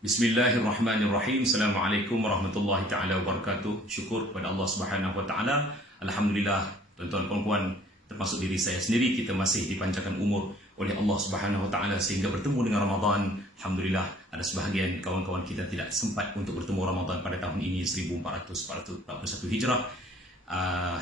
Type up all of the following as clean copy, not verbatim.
Bismillahirrahmanirrahim. Assalamualaikum warahmatullahi taala wabarakatuh. Syukur kepada Allah Subhanahu wa taala. Alhamdulillah, tuan-tuan dan puan, termasuk diri saya sendiri, kita masih dipanjangkan umur oleh Allah Subhanahu wa taala sehingga bertemu dengan Ramadan. Alhamdulillah, ada sebahagian kawan-kawan kita tidak sempat untuk bertemu Ramadan pada tahun ini 1441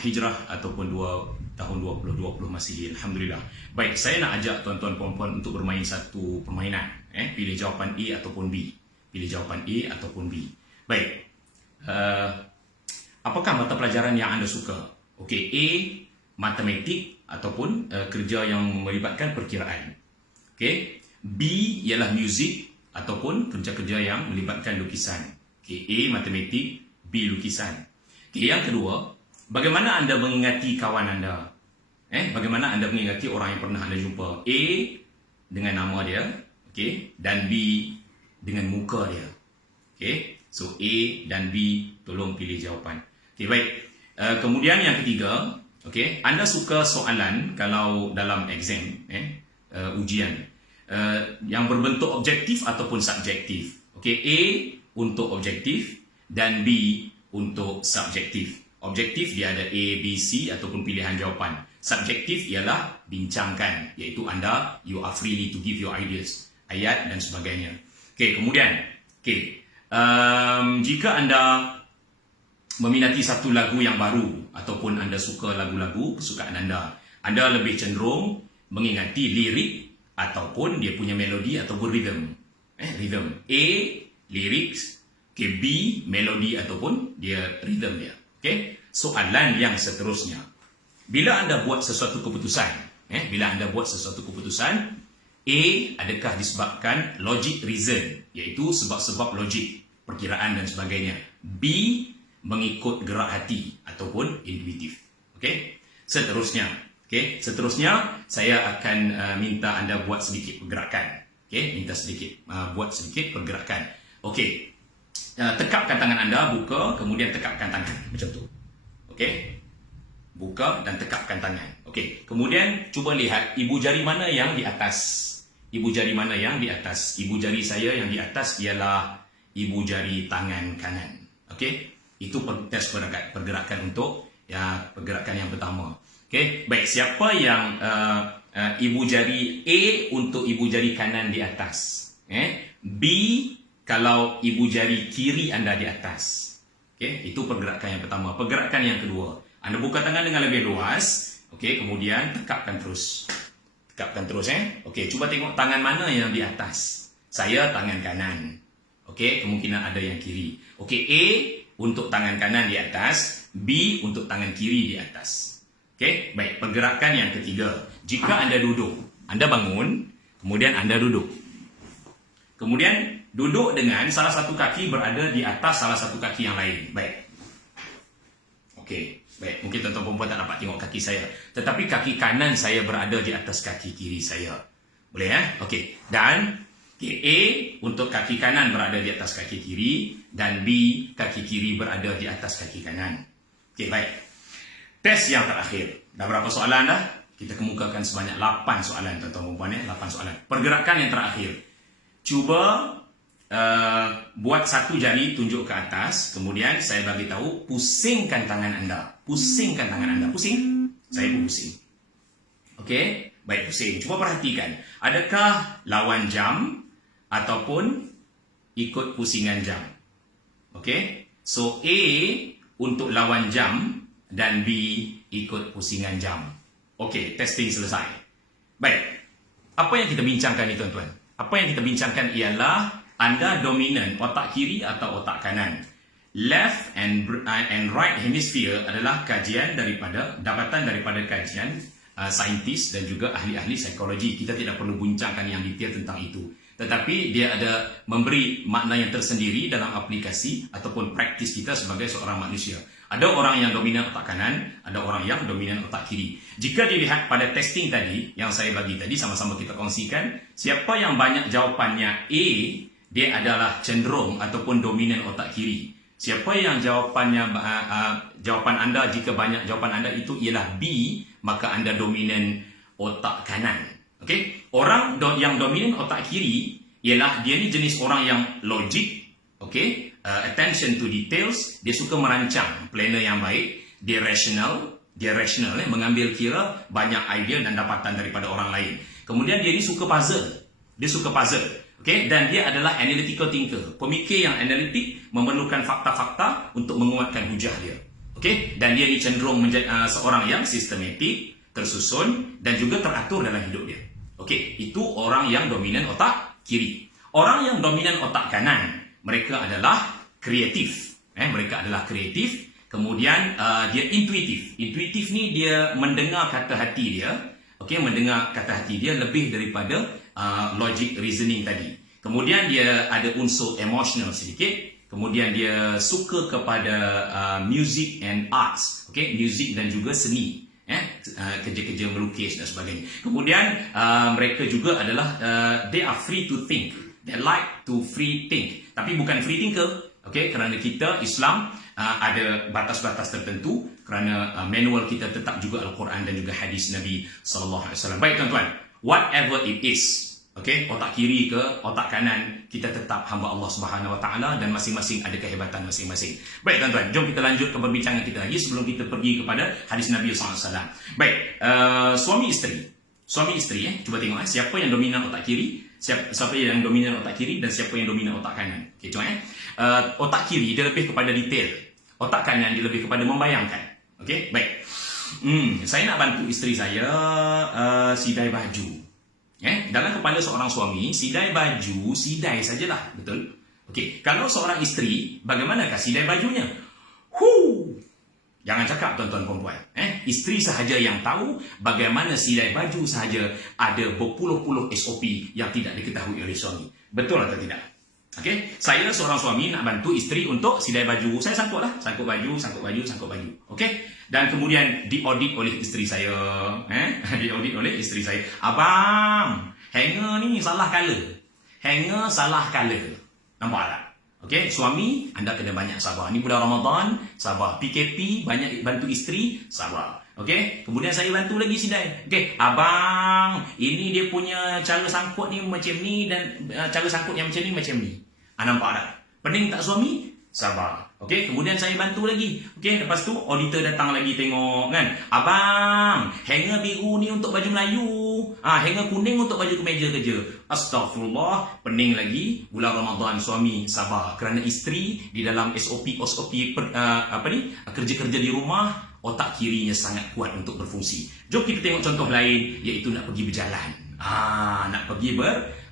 Hijrah ataupun tahun 2020 Masihi. Alhamdulillah. Baik, saya nak ajak tuan-tuan dan puan untuk bermain satu permainan. Pilih jawapan A ataupun B. Pilih jawapan A ataupun B. Baik. Apakah mata pelajaran yang anda suka? Okey, A, matematik ataupun kerja yang melibatkan perkiraan. Okey. B ialah muzik ataupun kerja-kerja yang melibatkan lukisan. Okey, A matematik, B lukisan. Okey, yang kedua, bagaimana anda mengingati kawan anda? Bagaimana anda mengingati orang yang pernah anda jumpa? A dengan nama dia, okey, dan B dengan muka dia. Okey, so A dan B, tolong pilih jawapan. Okey, baik. Kemudian yang ketiga, okey, anda suka soalan kalau dalam exam, ujian, yang berbentuk objektif ataupun subjektif. Okey, A untuk objektif dan B untuk subjektif. Objektif dia ada A, B, C ataupun pilihan jawapan. Subjektif ialah bincangkan, iaitu anda, you are freely to give your ideas, ayat dan sebagainya. Okey, kemudian, jika anda meminati satu lagu yang baru ataupun anda suka lagu-lagu kesukaan anda lebih cenderung mengingati lirik ataupun dia punya melodi ataupun rhythm. Rhythm. A, lyrics, B, melodi ataupun dia rhythm dia. Okey, soalan yang seterusnya. Bila anda buat sesuatu keputusan, A, adakah disebabkan logic reason, iaitu sebab-sebab logik, perkiraan dan sebagainya. B, mengikut gerak hati ataupun intuitif. Okey, seterusnya. Okey, seterusnya saya akan minta anda buat sedikit pergerakan. Okey, buat sedikit pergerakan. Okey, tekapkan tangan anda, buka, kemudian tekapkan tangan macam tu. Okey, buka dan tekapkan tangan. Okey, kemudian cuba lihat ibu jari mana yang di atas. Ibu jari mana yang di atas? Ibu jari saya yang di atas ialah ibu jari tangan kanan. Okey, itu tes pergerakan untuk pergerakan yang pertama. Okey, baik, siapa yang ibu jari A untuk ibu jari kanan di atas? B kalau ibu jari kiri anda di atas. Okey, itu pergerakan yang pertama. Pergerakan yang kedua, anda buka tangan dengan lebih luas. Okey, kemudian tekapkan terus. Okey, cuba tengok tangan mana yang di atas. Saya tangan kanan. Okey, kemungkinan ada yang kiri. Okey, A untuk tangan kanan di atas, B untuk tangan kiri di atas. Okey, baik, pergerakan yang ketiga. Jika anda duduk, anda bangun, kemudian anda duduk. Kemudian duduk dengan salah satu kaki berada di atas salah satu kaki yang lain. Baik. Okey, baik, mungkin tuan-tuan perempuan tak dapat tengok kaki saya, tetapi kaki kanan saya berada di atas kaki kiri saya. Boleh ya? Okey. Dan A untuk kaki kanan berada di atas kaki kiri dan B kaki kiri berada di atas kaki kanan. Okey, baik. Tes yang terakhir. Dah berapa soalan dah? Kita kemukakan sebanyak 8 soalan tuan-tuan perempuan, 8 soalan. Pergerakan yang terakhir. Cuba buat satu jari tunjuk ke atas, kemudian saya bagi tahu, pusingkan tangan anda. Pusing. Saya pun pusing. Okey, baik, pusing. Cuba perhatikan, adakah lawan jam ataupun ikut pusingan jam? Okey, so A untuk lawan jam dan B ikut pusingan jam. Okey, testing selesai. Baik, apa yang kita bincangkan ni tuan-tuan? Apa yang kita bincangkan ialah anda dominan otak kiri atau otak kanan. Left and right hemisphere adalah dapatan daripada kajian saintis dan juga ahli-ahli psikologi. Kita tidak perlu bincangkan yang detail tentang itu. Tetapi dia ada memberi makna yang tersendiri dalam aplikasi ataupun praktis kita sebagai seorang manusia. Ada orang yang dominan otak kanan, ada orang yang dominan otak kiri. Jika dilihat pada testing tadi, yang saya bagi tadi, sama-sama kita kongsikan, siapa yang banyak jawapannya A, dia adalah cenderung ataupun dominan otak kiri. Siapa yang jawapan anda, jika banyak jawapan anda itu ialah B, maka anda dominan otak kanan. Okey, orang yang dominan otak kiri ialah dia ni jenis orang yang logik, okay, attention to details, dia suka merancang planner yang baik, dia rational, mengambil kira banyak idea dan dapatan daripada orang lain. Kemudian dia ni suka puzzle. Okay? Dan dia adalah analytical thinker, pemikir yang analitik, memerlukan fakta-fakta untuk menguatkan hujah dia. Okay? Dan dia ni cenderung menjadi seorang yang sistematik, tersusun dan juga teratur dalam hidup dia. Okay? Itu orang yang dominan otak kiri. Orang yang dominan otak kanan, mereka adalah kreatif. Kreatif. Kemudian dia intuitif. Intuitif ni dia mendengar kata hati dia. Okey, mendengar kata hati dia lebih daripada logic reasoning tadi. Kemudian dia ada unsur emotional sedikit. Kemudian dia suka kepada music and arts. Okey, music dan juga seni. Kerja-kerja melukis dan sebagainya. Kemudian mereka juga adalah they are free to think. They like to free think. Tapi bukan free thinker. Okey, kerana kita Islam ada batas-batas tertentu, kerana manual kita tetap juga Al-Quran dan juga hadis Nabi sallallahu alaihi wasallam. Baik tuan-tuan, whatever it is, okey, otak kiri ke otak kanan, kita tetap hamba Allah Subhanahu wa taala dan masing-masing ada kehebatan masing-masing. Baik tuan-tuan, jom kita lanjut ke perbincangan kita lagi sebelum kita pergi kepada hadis Nabi sallallahu alaihi wasallam. Baik, suami isteri cuba tengok siapa yang dominan otak kiri, siapa yang dominan otak kiri dan siapa yang dominan otak kanan. Okey, cuba otak kiri dia lebih kepada detail. Otak kanan dia lebih kepada membayangkan. Okey, baik. Saya nak bantu isteri saya sidai baju. Dalam kepala seorang suami, sidai baju, sidai sajalah, betul? Okey, kalau seorang isteri, bagaimanakah sidai bajunya? Jangan cakap tuan-tuan perempuan. Isteri sahaja yang tahu bagaimana sidai baju sahaja ada berpuluh-puluh SOP yang tidak diketahui oleh suami. Betul atau tidak? Okey, saya seorang suami nak bantu isteri untuk sidai baju. Saya sangkut baju. Okey, dan kemudian diaudit oleh isteri saya. Diaudit oleh isteri saya. Abang, hanger ni salah color. Nampak tak? Okey, suami, anda kena banyak sabar. Ni bulan Ramadan, sabar. PKP, banyak bantu isteri, sabar. Okey, kemudian saya bantu lagi sidai. Okey, abang, ini dia punya cara sangkut ni macam ni dan cara sangkut yang macam ni. Nampak tak? Pening tak suami? Sabar. Okey, kemudian saya bantu lagi. Okey, lepas tu auditor datang lagi tengok kan. Abang, hanger biru ni untuk baju Melayu. Hanger kuning untuk baju kemeja kerja. Astagfirullah, pening lagi. Bulan Ramadan, suami sabar. Kerana isteri di dalam SOP kerja-kerja di rumah, otak kirinya sangat kuat untuk berfungsi. Jom kita tengok contoh lain, iaitu nak pergi berjalan. Nak pergi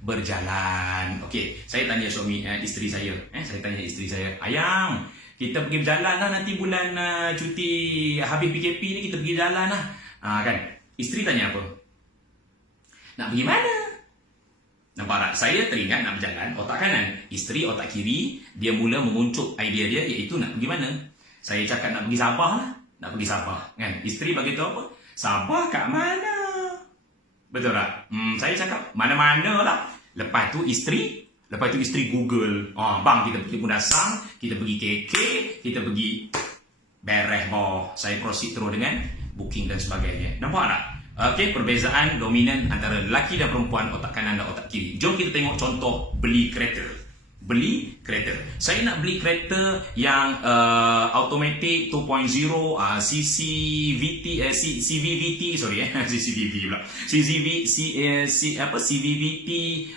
berjalan. Okey, saya tanya isteri saya. Saya tanya isteri saya, ayang, kita pergi berjalan lah nanti bulan cuti habis PKP ni, kita pergi jalan lah. Kan? Isteri tanya apa? Nak pergi mana? Nampak tak? Saya teringat nak berjalan, otak kanan. Isteri otak kiri, dia mula memuncut idea dia, iaitu nak pergi mana? Saya cakap nak pergi Sabah lah. Nak pergi Sabah. Kan? Isteri bagi tahu apa? Sabah kat mana? Betul tak? Saya cakap mana-mana lah. Lepas tu isteri Google. Bang, kita pergi Pundasang, kita pergi KK, kita pergi Bereh boh. Saya proceed terus dengan booking dan sebagainya. Nampak tak? Okey, perbezaan dominan antara lelaki dan perempuan, otak kanan dan otak kiri. Jom kita tengok contoh beli kereta. Saya nak beli kereta yang automatic 2.0 CVVT.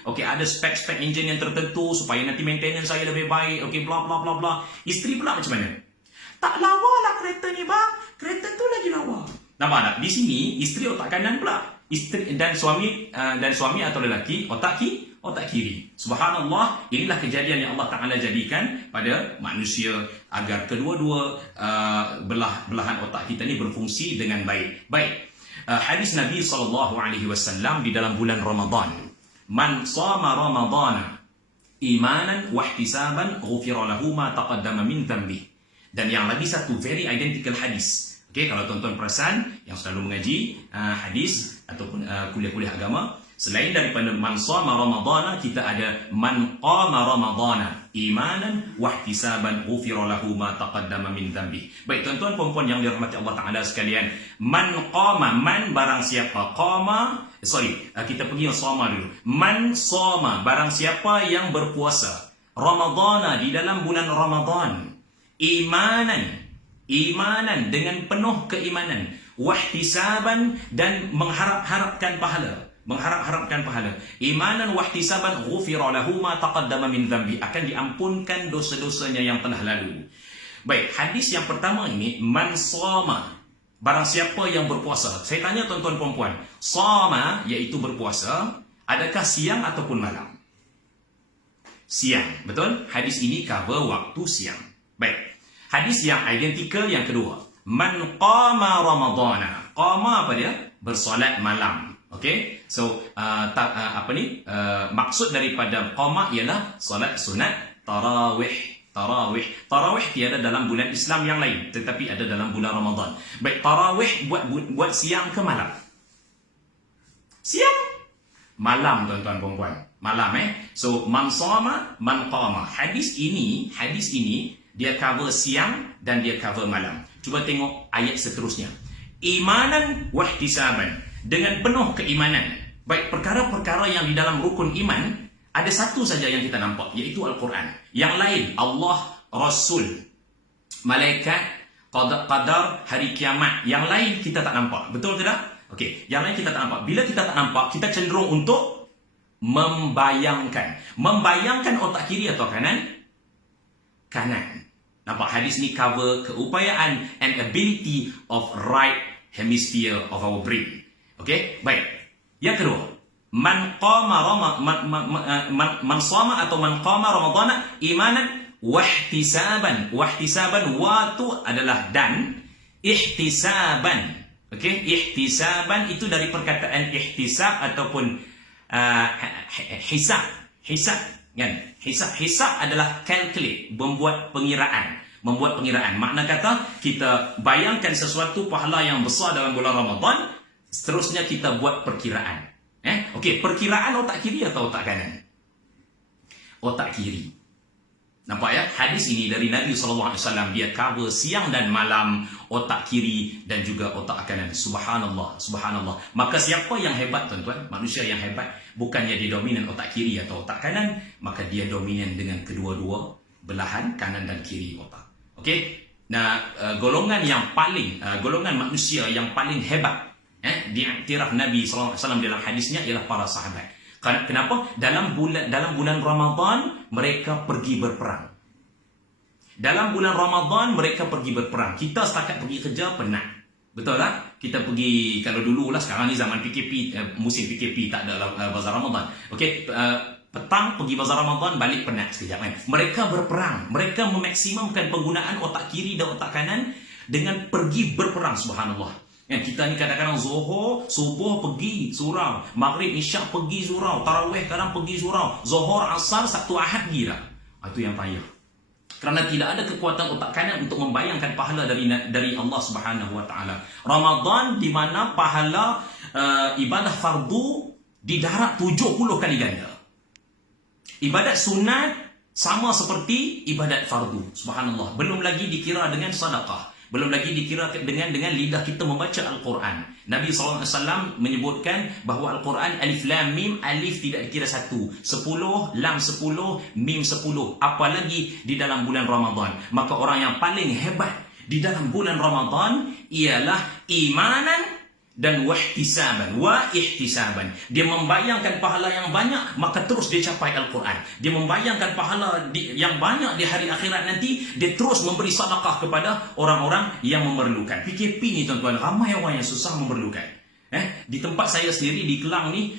Okey, ada spek engine yang tertentu supaya nanti maintenance saya lebih baik. Okey, bla bla bla bla. Isteri pula macam mana? Tak lawa lah kereta ni bang. Kereta tu lagi lawa. Nampak tak? Di sini isteri otak kanan pula. Isteri dan suami atau lelaki otak kiri. Subhanallah, inilah kejadian yang Allah Ta'ala jadikan pada manusia agar kedua-dua belahan otak kita ni berfungsi dengan baik. Hadis Nabi SAW di dalam bulan Ramadan. Man sama Ramadana imanan wa ihtisaban ghufira lahu ma taqaddama min dhanbi. Dan yang lagi satu very identical hadis. Okey, kalau tuan-tuan perasan yang selalu mengaji hadis ataupun kuliah-kuliah agama, selain daripada man shama ramadhana, kita ada man qama ramadhana imanan wa ihtisaban ghufira lahu ma taqaddama min dhanbi. Baik tuan-tuan puan-puan yang dirahmati Allah Taala sekalian, man qama, man barang siapa, qama Kita pergi yang soma dulu. Man soma, barang siapa yang berpuasa Ramadana, di dalam bulan Ramadan, imanan dengan penuh keimanan, wahtisaban, dan mengharap-harapkan pahala. Imanan wahtisaban, ghufira lahu ma taqaddama min dhanbi, akan diampunkan dosa-dosanya yang telah lalu. Baik, hadis yang pertama ini, man soma, barang siapa yang berpuasa. Saya tanya tuan-tuan perempuan, soma iaitu berpuasa, adakah siang ataupun malam? Siang, betul? Hadis ini cover waktu siang. Baik, hadis yang identikal yang kedua, man qama ramadana. Qama apa dia? Bersolat malam. Okey, so maksud daripada qama ialah solat sunat tarawih. Tarawih tiada dalam bulan Islam yang lain, tetapi ada dalam bulan Ramadan. Baik, tarawih buat siang ke malam? Siang. Malam, tuan-tuan perempuan. Malam, So, man shoma, man qama. Hadis ini dia cover siang dan dia cover malam. Cuba tengok ayat seterusnya. Imanan wahtisaban, dengan penuh keimanan. Baik, perkara-perkara yang di dalam rukun iman, ada satu saja yang kita nampak, iaitu Al-Quran. Yang lain, Allah, Rasul, malaikat, qadar, hari kiamat. Yang lain kita tak nampak. Betul tidak? Okey, yang lain kita tak nampak. Bila kita tak nampak, kita cenderung untuk membayangkan. Membayangkan otak kiri atau kanan? Kanan. Nampak, hadis ni cover keupayaan and ability of right hemisphere of our brain. Okey, baik. Yang kedua, man shoma atau man qama ramadana imanan wahtisaban. Wahtisaban, wa tu adalah dan, ihtisaban. Okey, ihtisaban itu dari perkataan ihtisab ataupun hisab. Hisab, kan? Hisab adalah calculate, membuat pengiraan. Makna kata, kita bayangkan sesuatu pahala yang besar dalam bulan Ramadan, seterusnya kita buat perkiraan. Okey, perkiraan otak kiri atau otak kanan? Otak kiri. Nampak ya? Hadis ini dari Nabi SAW, dia cover siang dan malam, otak kiri dan juga otak kanan. Subhanallah, subhanallah. Maka siapa yang hebat, tuan-tuan? Manusia yang hebat, bukannya dia dominan otak kiri atau otak kanan, maka dia dominan dengan kedua-dua belahan kanan dan kiri otak. Okey? Nah, golongan manusia yang paling hebat, diiktiraf Nabi SAW dalam hadisnya ialah para sahabat. Kenapa? Dalam bulan Ramadan mereka pergi berperang. Dalam bulan Ramadan mereka pergi berperang. Kita setakat pergi kerja penat. Betul tak? Kita pergi, kalau dulu lah, sekarang ni zaman PKP, musim PKP, tak ada bazar Ramadan. Okey, petang pergi bazar Ramadan, balik penat sekejap. Mereka berperang. Mereka memaksimumkan penggunaan otak kiri dan otak kanan dengan pergi berperang. Subhanallah. Kita ni kadang-kadang Zuhur, subuh pergi surau, Maghrib, Isyak pergi surau, Tarawih kadang pergi surau, Zuhur, Asar, Sabtu, Ahad pergi dah. Itu yang payah. Kerana tidak ada kekuatan otak kanan untuk membayangkan pahala dari Allah Subhanahu Wa Taala. Ramadan di mana pahala ibadah fardu didarab 70 kali ganda. Ibadat sunat sama seperti ibadat fardu. Subhanallah. Belum lagi dikira dengan sedekah. Belum lagi dikira dengan lidah kita membaca Al-Quran. Nabi SAW menyebutkan bahawa Al-Quran alif lam mim, alif tidak dikira satu, 10, lam 10, mim 10. Apalagi di dalam bulan Ramadan. Maka orang yang paling hebat di dalam bulan Ramadan ialah imanan dan wahtisaban, ihtisaban. Dia membayangkan pahala yang banyak, maka terus dia capai Al-Quran. Dia membayangkan pahala yang banyak di hari akhirat nanti, dia terus memberi sedekah kepada orang-orang yang memerlukan. PKP ni, tuan-tuan, ramai orang yang susah memerlukan. Di tempat saya sendiri di Kelang ni,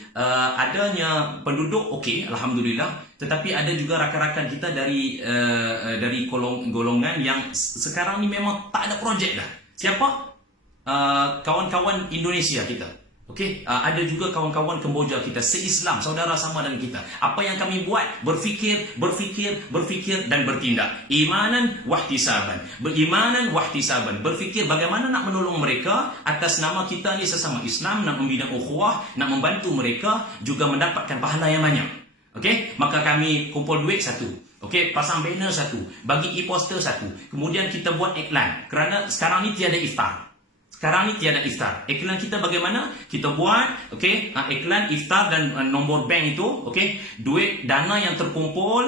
adanya penduduk okey, alhamdulillah, tetapi ada juga rakan-rakan kita dari golongan yang sekarang ni memang tak ada projek dah. Siapa? Kawan-kawan Indonesia kita. Okey, ada juga kawan-kawan Kemboja kita, se-Islam, saudara sama dengan kita. Apa yang kami buat? Berfikir dan bertindak. Imanan wahtisaban. Berimanan wahtisaban. Berfikir bagaimana nak menolong mereka atas nama kita ni sesama Islam, nak membina ukhuwah, nak membantu mereka juga mendapatkan pahala yang banyak. Okey, maka kami kumpul duit satu. Okey, pasang banner satu, bagi e-poster satu. Kemudian kita buat iklan. Kerana sekarang ni tiada iftar. Sekarang ni tiada iftar. Iklan kita bagaimana? Kita buat, okey, iklan iftar dan nombor bank itu, okey, duit dana yang terkumpul,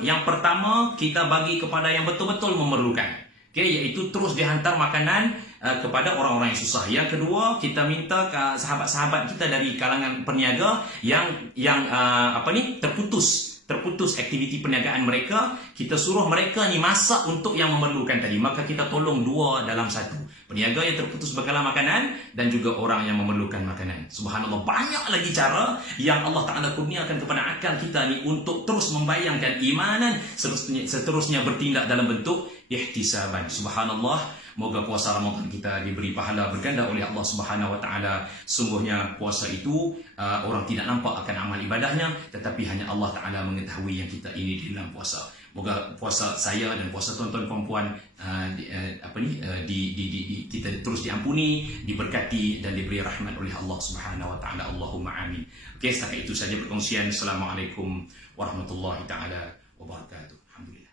yang pertama kita bagi kepada yang betul-betul memerlukan. Okey, iaitu terus dihantar makanan kepada orang-orang yang susah. Yang kedua, kita minta ke sahabat-sahabat kita dari kalangan peniaga yang terputus aktiviti perniagaan mereka, kita suruh mereka ni masak untuk yang memerlukan tadi. Maka kita tolong 2 dalam 1. Peniaga yang terputus bekalan makanan dan juga orang yang memerlukan makanan. Subhanallah, banyak lagi cara yang Allah Ta'ala kurniakan kepada akal kita ni untuk terus membayangkan imanan, seterusnya bertindak dalam bentuk ihtisaban. Subhanallah. Moga puasa Ramadan kita diberi pahala berganda oleh Allah Subhanahu Wa Taala. Sungguhnya puasa itu orang tidak nampak akan amal ibadahnya, tetapi hanya Allah Taala mengetahui yang kita ini di dalam puasa. Moga puasa saya dan puasa tuan-tuan perempuan kita terus diampuni, diberkati dan diberi rahmat oleh Allah Subhanahu Wa Taala. Allahumma amin. Okey, setakat itu saja perkongsian. Assalamualaikum warahmatullahi taala wabarakatuh. Alhamdulillah.